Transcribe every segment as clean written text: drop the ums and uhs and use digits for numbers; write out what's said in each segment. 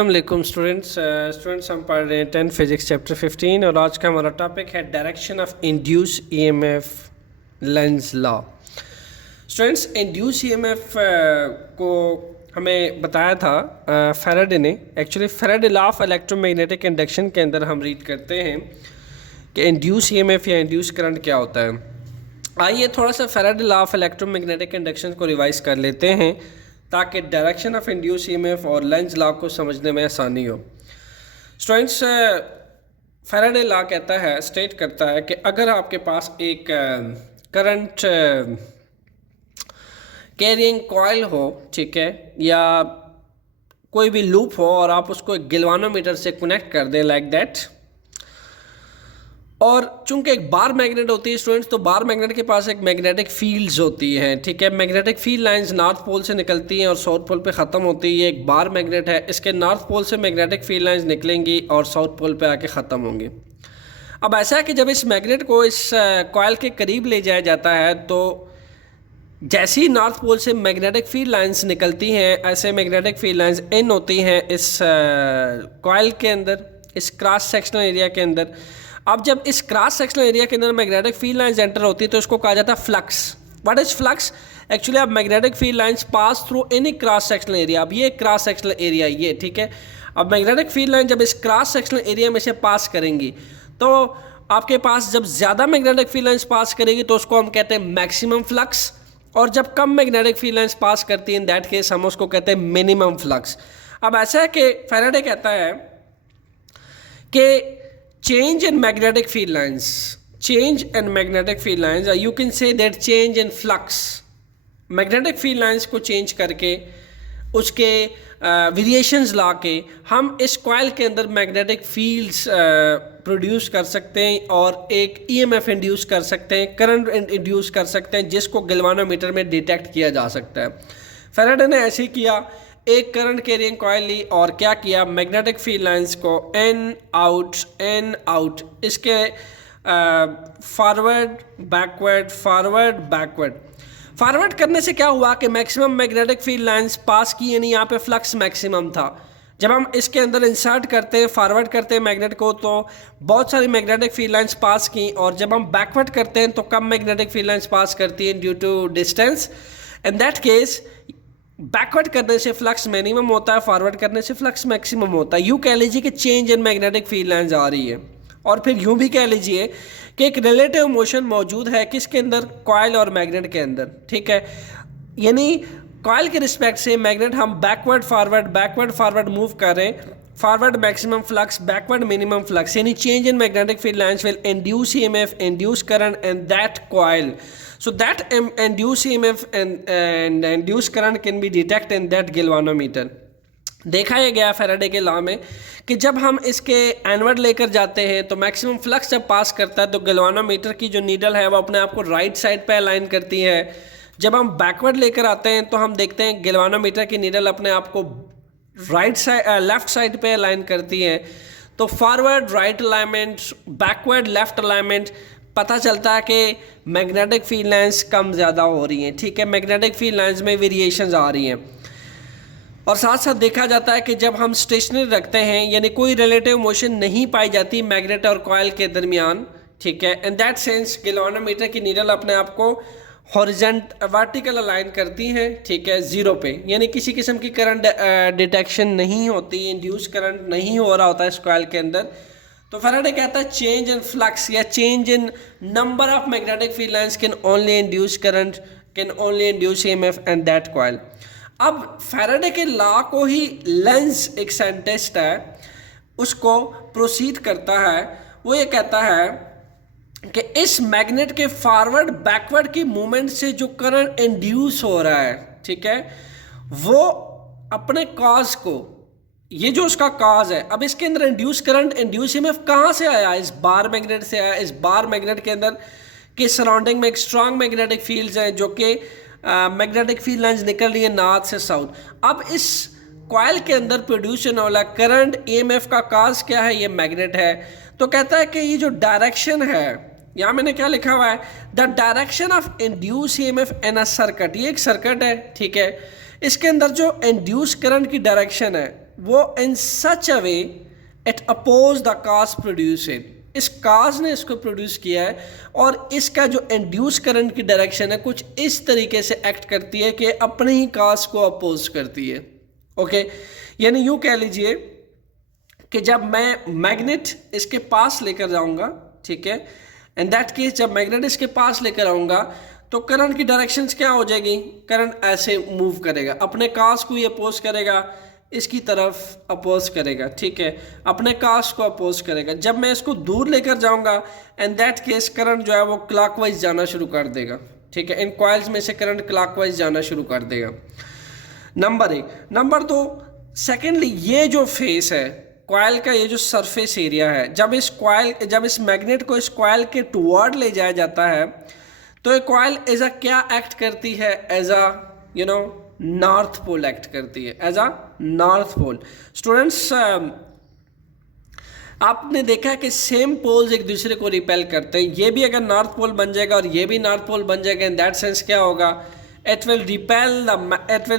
अस्सलाम स्टूडेंट्स हम पढ़ रहे हैं 10 फिजिक्स चैप्टर 15 और आज का हमारा टॉपिक है direction of induce EMF Lenz law. Students, induce EMF को हमें बताया था फैराडे ने। Actually Faraday law of electromagnetic induction के अंदर हम रीड करते हैं कि इंड्यूस ईएमएफ या इंड्यूस करंट क्या होता है। आइए थोड़ा सा Faraday law of electromagnetic induction को रिवाइज कर लेते हैं ताकि डायरेक्शन ऑफ इंड्यूस ईएमएफ और लेंज लॉ को समझने में आसानी हो। स्टूडेंट्स, फैराडे लॉ कहता है, स्टेट करता है कि अगर आपके पास एक करंट कैरिंग कॉइल हो, ठीक है, या कोई भी लूप हो और आप उसको एक गिलवानोमीटर से कनेक्ट कर दें लाइक दैट, और चूंकि एक बार मैग्नेट होती है स्टूडेंट्स, तो बार मैग्नेट के पास एक मैग्नेटिक फील्ड्स होती हैं, ठीक है। Magnetic field lines north pole से निकलती हैं और साउथ पोल पे ख़त्म होती है। ये एक बार मैग्नेट है, इसके नॉर्थ पोल से मैग्नेटिक फील्ड लाइंस निकलेंगी और साउथ पोल पे आके ख़त्म होंगी। अब ऐसा है कि जब इस मैग्नेट को इस कॉइल के करीब ले जाया जाता है तो जैसे ही नॉर्थ पोल से मैग्नेटिक फील्ड लाइंस निकलती हैं, ऐसे मैग्नेटिक फील्ड लाइंस इन होती हैं इस कॉइल के अंदर, इस क्रॉस सेक्शनल एरिया के अंदर। अब जब इस क्रॉस सेक्शनल एरिया के अंदर मैग्नेटिक फील्ड लाइंस एंटर होती है तो इसको कहा जाता है flux. What is flux? Actually अब magnetic field lines pass through any cross sectional area. अब ये क्रॉस सेक्शनल एरिया ये, ठीक है। अब मैग्नेटिक फील्ड लाइन जब इस क्रॉस सेक्शनल एरिया में से पास करेंगी तो आपके पास जब ज़्यादा मैग्नेटिक फील्ड लाइंस पास करेगी तो उसको हम कहते हैं मैक्सिमम फ्लक्स, और जब कम मैग्नेटिक फील्ड लाइंस पास करती है इन दैट केस हम उसको कहते हैं मिनिमम फ्लक्स। अब ऐसा है कि फैराडे कहता है कि change in magnetic field lines, or you can say that change in flux, magnetic field lines को change करके उसके वेरिएशंस ला के हम इस कॉइल के अंदर मैग्नेटिक फील्ड्स प्रोड्यूस कर सकते हैं और एक ईएमएफ इंड्यूस कर सकते हैं, करंट इंड्यूस कर सकते हैं, जिसको गैल्वानोमीटर में डिटेक्ट किया जा सकता है। फैराडे ने ऐसे ही किया, एक करंट कैरिंग कॉइल ली और क्या किया, मैग्नेटिक फील्ड लाइंस को इन आउट इसके फॉरवर्ड करने से क्या हुआ कि मैक्सिमम मैग्नेटिक फील्ड लाइंस पास की, यानी यहाँ पे फ्लक्स मैक्सिमम था। जब हम इसके अंदर इंसर्ट करते हैं, फॉरवर्ड करते हैं मैग्नेट को, तो बहुत सारी मैग्नेटिक फील्ड लाइंस पास की, और जब हम बैकवर्ड करते हैं तो कम मैग्नेटिक फील्ड लाइंस पास करती हैं due to distance. In that case backward करने से फ्लक्स मिनिमम होता है, फॉरवर्ड करने से फ्लक्स मैक्सिमम होता है। यूँ कह लीजिए कि change in magnetic field lines आ रही है, और फिर यूँ भी कह लीजिए कि एक रिलेटिव मोशन मौजूद है किसके अंदर, कॉइल और मैग्नेट के अंदर, ठीक है। यानी कॉइल के रिस्पेक्ट से मैग्नेट हम बैकवर्ड फॉरवर्ड मूव कर रहे हैं, forward maximum flux, backward minimum flux, यानी change in magnetic field lines will induce EMF, induce current in that coil. So that induced EMF and induced current can be detected in that galvanometer. देखा यह गया Faraday के law में कि जब हम इसके एनवर्ड लेकर जाते हैं तो मैक्सिमम फ्लक्स जब पास करता है तो गैल्वानोमीटर की जो नीडल है वो अपने आप को राइट साइड पे अलाइन करती है। जब हम बैकवर्ड लेकर आते हैं तो हम देखते हैं गैल्वानोमीटर की नीडल अपने आप को लेफ्ट साइड पे अलाइन करती है। तो forward right alignment, backward left alignment, पता चलता है कि मैग्नेटिक फील्ड लाइंस कम ज़्यादा हो रही हैं, ठीक है। मैग्नेटिक फील्ड लाइंस में वेरिएशंस आ रही हैं, और साथ साथ देखा जाता है कि जब हम स्टेशनरी रखते हैं, यानी कोई रिलेटिव मोशन नहीं पाई जाती मैग्नेट और कॉइल के दरमियान, ठीक है। इन दैट सेंस गैल्वानोमीटर की नीडल अपने आप को वर्टिकल अलाइन करती हैं, ठीक है, जीरो पे, यानी किसी किस्म की करंट डिटेक्शन नहीं होती, इंड्यूस करंट नहीं हो रहा होता है इस कॉइल के अंदर। तो फैराडे कहता है चेंज इन फ्लक्स या change in number of magnetic field lines can only induce current, can only induce EMF and that coil. अब फैराडे के लॉ को ही लेंज, एक साइंटिस्ट है, उसको प्रोसीड करता है। वो ये कहता है कि इस मैग्नेट के फॉरवर्ड बैकवर्ड की मूवमेंट से जो करंट इंड्यूस हो रहा है, ठीक है, वो अपने कॉज को, ये जो उसका काज है, अब इसके अंदर इंड्यूस करंट, इंड्यूस ईएमएफ कहाँ से आया? इस बार मैग्नेट से आया। इस बार मैग्नेट के अंदर के सराउंडिंग में एक स्ट्रांग मैग्नेटिक फील्ड्स हैं जो कि मैग्नेटिक फील्ड लाइंस निकल रही है नॉर्थ से साउथ। अब इस कॉइल के अंदर प्रोड्यूस होने वाला करंट, ईएमएफ का काज क्या है? ये मैग्नेट है। तो कहता है कि ये जो डायरेक्शन है, यहाँ मैंने क्या लिखा हुआ है, the direction of induce EMF in a circuit, ये एक सर्किट है, ठीक है। इसके अंदर जो इंड्यूस करंट की डायरेक्शन है वो in such a way it oppose the cause produce it, इस काज ने इसको प्रोड्यूस किया है और इसका जो इंड्यूस करंट की डायरेक्शन है कुछ इस तरीके से एक्ट करती है कि अपने ही काज को अपोज करती है। ओके, यानी यूँ कह लीजिए कि जब मैं मैग्नेट इसके पास लेकर जाऊंगा, ठीक है, इन दैट केस जब मैग्नेट इसके पास लेकर आऊंगा तो करंट की डायरेक्शंस क्या हो जाएगी, करंट ऐसे मूव करेगा, अपने काज को ये अपोज करेगा, इसकी तरफ अपोज करेगा, ठीक है, अपने काज को अपोज करेगा। जब मैं इसको दूर लेकर जाऊंगा इन दैट केस करंट जो है वो क्लॉकवाइज जाना शुरू कर देगा, ठीक है, इन कॉइल्स में से करंट क्लॉकवाइज जाना शुरू कर देगा। नंबर 1। नंबर 2, सेकेंडली ये जो फेस है कॉइल का, ये जो सरफेस एरिया है, जब इस मैग्नेट को इस कॉइल के टुवर्ड ले जाया जाता है तो ये कॉइल एज अ क्या एक्ट करती है, as a north pole act करती है, as a north pole. Students आपने देखा है कि सेम पोल्स एक दूसरे को रिपेल करते हैं, ये भी अगर नॉर्थ पोल बन जाएगा और ये भी नॉर्थ पोल बन जाएगा, इन दैट सेंस क्या होगा, इट विल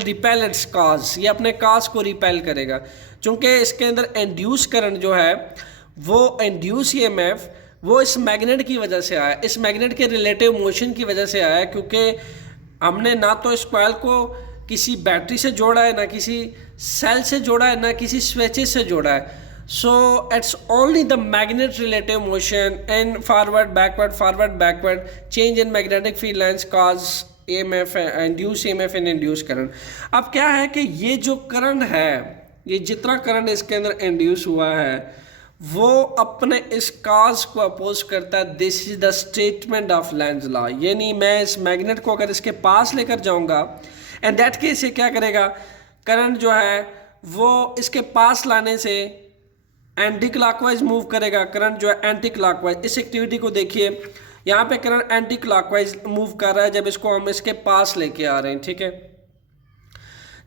रिपेल इट्स काज, ये अपने काज को रिपेल करेगा। चूंकि इसके अंदर इंड्यूस करंट जो है वो इंड्यूस ईएमएफ वो इस मैग्नेट की वजह से आया, इस मैग्नेट के रिलेटिव मोशन की वजह से आया, क्योंकि हमने ना तो इस कॉइल को किसी बैटरी से जोड़ा है, ना किसी सेल से जोड़ा है, ना किसी स्विचेस से जोड़ा है। So it's only the magnet relative motion in forward backward change in magnetic field lines cause EMF induce EMF in induce current. अब क्या है कि ये जो करंट है, ये जितना करंट इसके अंदर इंड्यूस हुआ है वो अपने इस काज को अपोज करता है। This is the statement of Lenz law, यानी मैं इस मैग्नेट को अगर इसके पास लेकर जाऊंगा एंड दैट केस ये क्या करेगा, करंट जो है वो इसके पास लाने से एंटी क्लॉकवाइज मूव करेगा, करंट जो है एंटी क्लॉकवाइज। इस एक्टिविटी को देखिए, यहाँ पे करंट एंटी क्लॉकवाइज मूव कर रहा है जब इसको हम इसके पास लेके आ रहे हैं, ठीक है।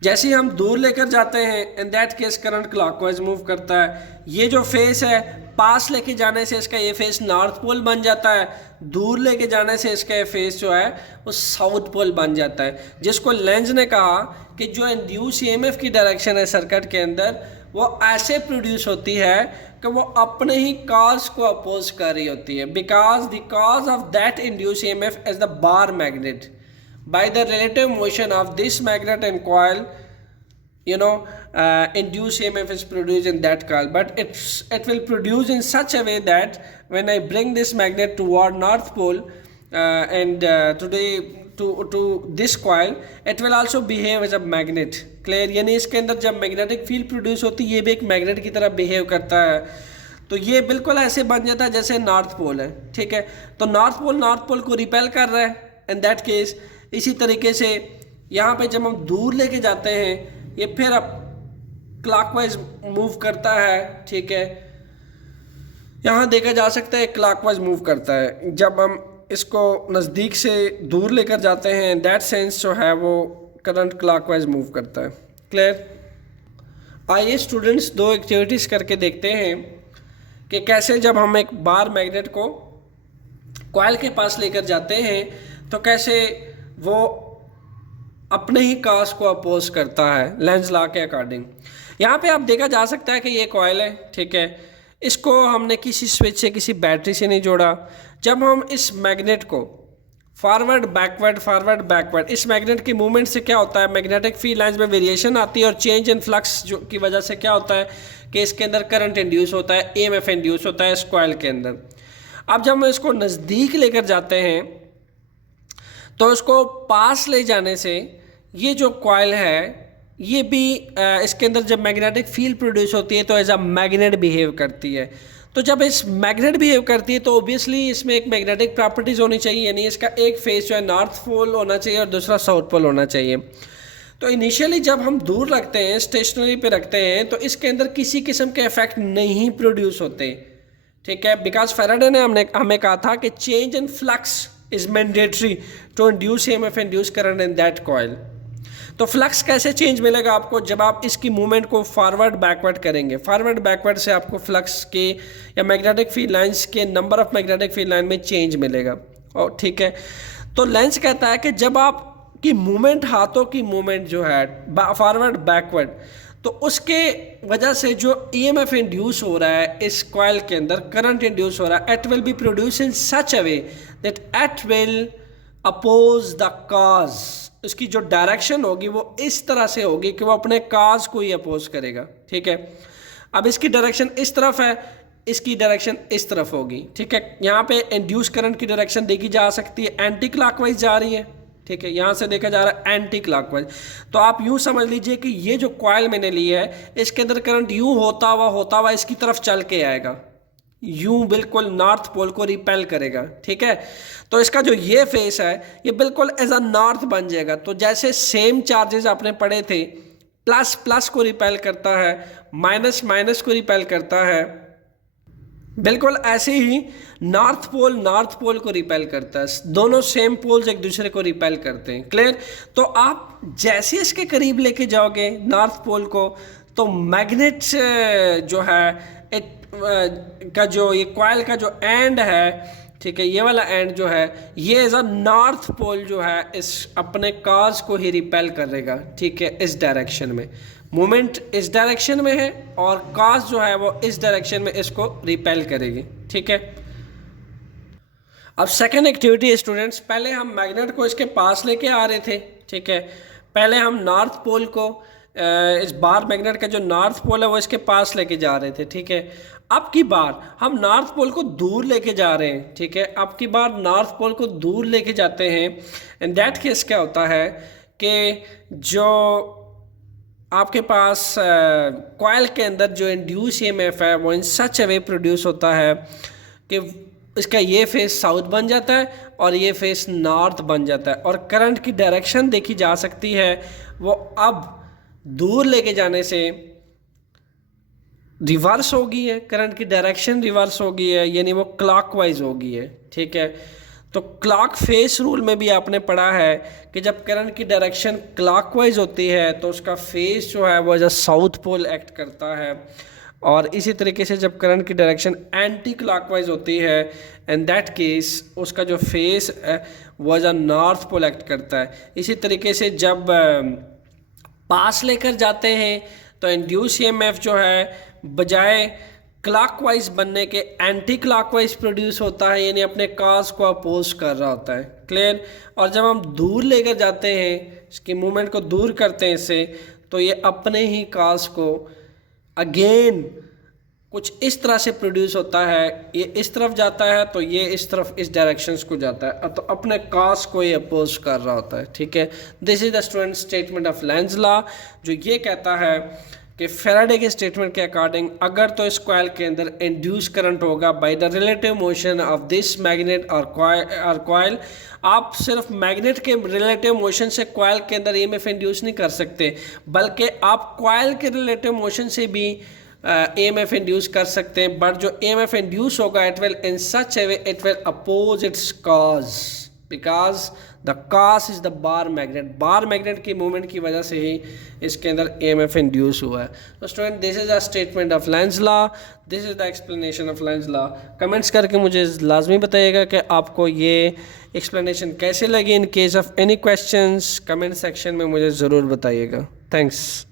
जैसे ही हम दूर लेकर जाते हैं इन that case current clockwise move करता है। ये जो फेस है पास लेके जाने से इसका ये फेस नॉर्थ पोल बन जाता है, दूर लेके जाने से इसका ये फेस जो है वो साउथ पोल बन जाता है, जिसको लेंज ने कहा कि जो इंड्यूस ईएमएफ की डायरेक्शन है सर्किट के अंदर वो ऐसे प्रोड्यूस होती है कि वो अपने ही काज को अपोज कर रही होती है, because the cause of that induce EMF is the bar magnet by the relative motion of this magnet and coil, induced EMF is produced in that coil, but it will produce in such a way that when I bring this magnet toward north pole to this coil, it will also behave as a magnet. Clear? यानी इसके अंदर जब magnetic field produce होती है ये भी एक magnet की तरह बिहेव करता है, तो ये बिल्कुल ऐसे बन जाता है जैसे नॉर्थ पोल है, ठीक है। तो नॉर्थ पोल को रिपेल कर रहा है इन दैट केस। इसी तरीके से यहाँ पे जब हम दूर लेके जाते हैं ये फिर अब क्लॉकवाइज मूव करता है, ठीक है। यहाँ देखा जा सकता है क्लॉकवाइज मूव करता है। जब हम इसको नज़दीक से दूर लेकर जाते हैं दैट सेंस जो है वो करंट क्लॉकवाइज मूव करता है। क्लियर? आइए स्टूडेंट्स दो एक्टिविटीज़ करके देखते हैं कि कैसे जब हम एक बार मैग्नेट को कॉइल के पास लेकर जाते हैं तो कैसे वो अपने ही काज को अपोज करता है लेंज लॉ के अकॉर्डिंग। यहाँ पे आप देखा जा सकता है कि ये कॉइल है, ठीक है, इसको हमने किसी स्विच से किसी बैटरी से नहीं जोड़ा। जब हम इस मैग्नेट को फॉरवर्ड बैकवर्ड इस मैग्नेट की मूवमेंट से क्या होता है, मैग्नेटिक फील्ड लाइंस में वेरिएशन आती है और चेंज इन फ्लक्स जो की वजह से क्या होता है कि इसके अंदर करंट इंड्यूस होता है, EMF इंड्यूस होता है इस कॉइल के अंदर। अब जब हम इसको नज़दीक लेकर जाते हैं तो इसको पास ले जाने से ये जो कॉइल है ये भी इसके अंदर जब मैग्नेटिक फील्ड प्रोड्यूस होती है तो एज अ मैग्नेट बिहेव करती है। तो जब इस मैग्नेट बिहेव करती है तो ओबियसली इसमें एक मैग्नेटिक प्रॉपर्टीज़ होनी चाहिए, यानी इसका एक फेस जो है नॉर्थ पोल होना चाहिए और दूसरा साउथ पोल होना चाहिए। तो इनिशियली जब हम दूर रखते हैं, स्टेशनरी पे रखते हैं, तो इसके अंदर किसी किस्म के इफेक्ट नहीं प्रोड्यूस होते, ठीक है, बिकॉज फैराडे ने हमें कहा था कि change in flux is mandatory to induce EMF induce current in that coil. तो फ्लक्स कैसे चेंज मिलेगा आपको, जब आप इसकी मूवमेंट को फॉरवर्ड बैकवर्ड करेंगे। फॉरवर्ड बैकवर्ड से आपको फ्लक्स के या मैग्नेटिक फील्ड लाइंस के number of magnetic field line में चेंज मिलेगा, और ठीक है। तो लेंस कहता है कि जब आपकी मूवमेंट, हाथों की मूवमेंट जो है फॉरवर्ड बैकवर्ड, तो उसके वजह से जो ईएमएफ इंड्यूस हो रहा है इस कॉइल के अंदर, करंट इंड्यूस हो रहा है, it will be produce in such a way that it will oppose the cause. इसकी जो डायरेक्शन होगी वो इस तरह से होगी कि वो अपने काज को ही अपोज करेगा, ठीक है। अब इसकी डायरेक्शन इस तरफ है, इसकी डायरेक्शन इस तरफ होगी, ठीक है। यहाँ पे इंड्यूस करंट की डायरेक्शन देखी जा सकती है, एंटी क्लॉकवाइज जा रही है, ठीक है। यहाँ से देखा जा रहा है एंटी क्लॉकवाइज। तो आप यूँ समझ लीजिए कि ये जो कॉइल मैंने ली है इसके अंदर करंट यूँ होता हुआ इसकी तरफ चल के आएगा, यूँ बिल्कुल नॉर्थ पोल को रिपेल करेगा, ठीक है। तो इसका जो ये फेस है ये बिल्कुल एज अ नॉर्थ बन जाएगा। तो जैसे सेम चार्जेस आपने पढ़े थे, प्लस प्लस को रिपेल करता है, माइनस माइनस को रिपेल करता है, बिल्कुल ऐसे ही नॉर्थ पोल को रिपेल करता है। दोनों सेम पोल्स एक दूसरे को रिपेल करते हैं, क्लियर। तो आप जैसे इसके करीब लेके जाओगे नॉर्थ पोल को, तो मैग्नेट जो है का जो ये कॉइल का जो एंड है, ठीक है, ये वाला एंड जो है ये एज अ नॉर्थ पोल जो है इस अपने काज को ही रिपेल करेगा, ठीक है, इस डायरेक्शन में। मूवमेंट इस डायरेक्शन में है और काज जो है वो इस डायरेक्शन में इसको रिपेल करेगी, ठीक है। अब सेकेंड एक्टिविटी स्टूडेंट्स, पहले हम मैग्नेट को इसके पास लेके आ रहे थे, ठीक है। पहले हम नॉर्थ पोल को इस बार मैग्नेट का जो नॉर्थ पोल है वो इसके पास लेके जा रहे थे, ठीक है। अब की बार हम नॉर्थ पोल को दूर लेके जा रहे हैं, ठीक है। अब की बार नॉर्थ पोल को दूर लेके जाते हैं। इन दैट केस क्या होता है कि जो आपके पास कॉइल के अंदर जो इंड्यूस ईएमएफ है वो in such a way produce होता है कि इसका ये फेस साउथ बन जाता है और ये फेस नॉर्थ बन जाता है, और करंट की डायरेक्शन देखी जा सकती है वो अब दूर लेके जाने से रिवर्स हो गई है, करंट की डायरेक्शन रिवर्स हो गई है, यानी वो क्लॉकवाइज हो गई है, ठीक है। तो क्लॉक फेस रूल में भी आपने पढ़ा है कि जब करंट की डायरेक्शन क्लॉकवाइज होती है तो उसका फेस जो है वो as a south pole act करता है, और इसी तरीके से जब करंट की डायरेक्शन एंटी क्लॉकवाइज होती है इन दैट केस उसका जो फेस वो as a north pole act करता है। इसी तरीके से जब पास लेकर जाते हैं तो इंड्यूस ईएमएफ जो है बजाय क्लॉकवाइज बनने के एंटी क्लॉकवाइज प्रोड्यूस होता है, यानी अपने काज को अपोज कर रहा होता है, क्लियर। और जब हम दूर लेकर जाते हैं, इसकी मूवमेंट को दूर करते हैं इससे, तो ये अपने ही काज को अगेन कुछ इस तरह से प्रोड्यूस होता है, ये इस तरफ जाता है तो ये इस तरफ इस डायरेक्शंस को जाता है, तो अपने काज को ये अपोज कर रहा होता है, ठीक है। This is the student statement of Lenz law, जो ये कहता है कि फैराडे के स्टेटमेंट के अकॉर्डिंग अगर तो इस कॉइल के अंदर इंड्यूस करंट होगा by the relative motion of this magnet और कॉइल, आप सिर्फ मैग्नेट के रिलेटिव मोशन से कॉइल के अंदर ईएमएफ इंड्यूस नहीं कर सकते, बल्कि आप कॉइल के रिलेटिव मोशन से भी ईएमएफ इंड्यूस कर सकते हैं। बट जो ईएमएफ इंड्यूस होगा it will in such a way it will oppose its cause, because the cause is the bar magnet की मूवमेंट की वजह से ही इसके अंदर ईएमएफ इंड्यूस हुआ है। तो student this is a statement of Lenz law, this is the explanation of Lenz law. Comments करके मुझे लाजमी बताइएगा कि आपको ये एक्सप्लेनेशन कैसे लगी। In case of any questions comment section में मुझे ज़रूर बताइएगा। थैंक्स।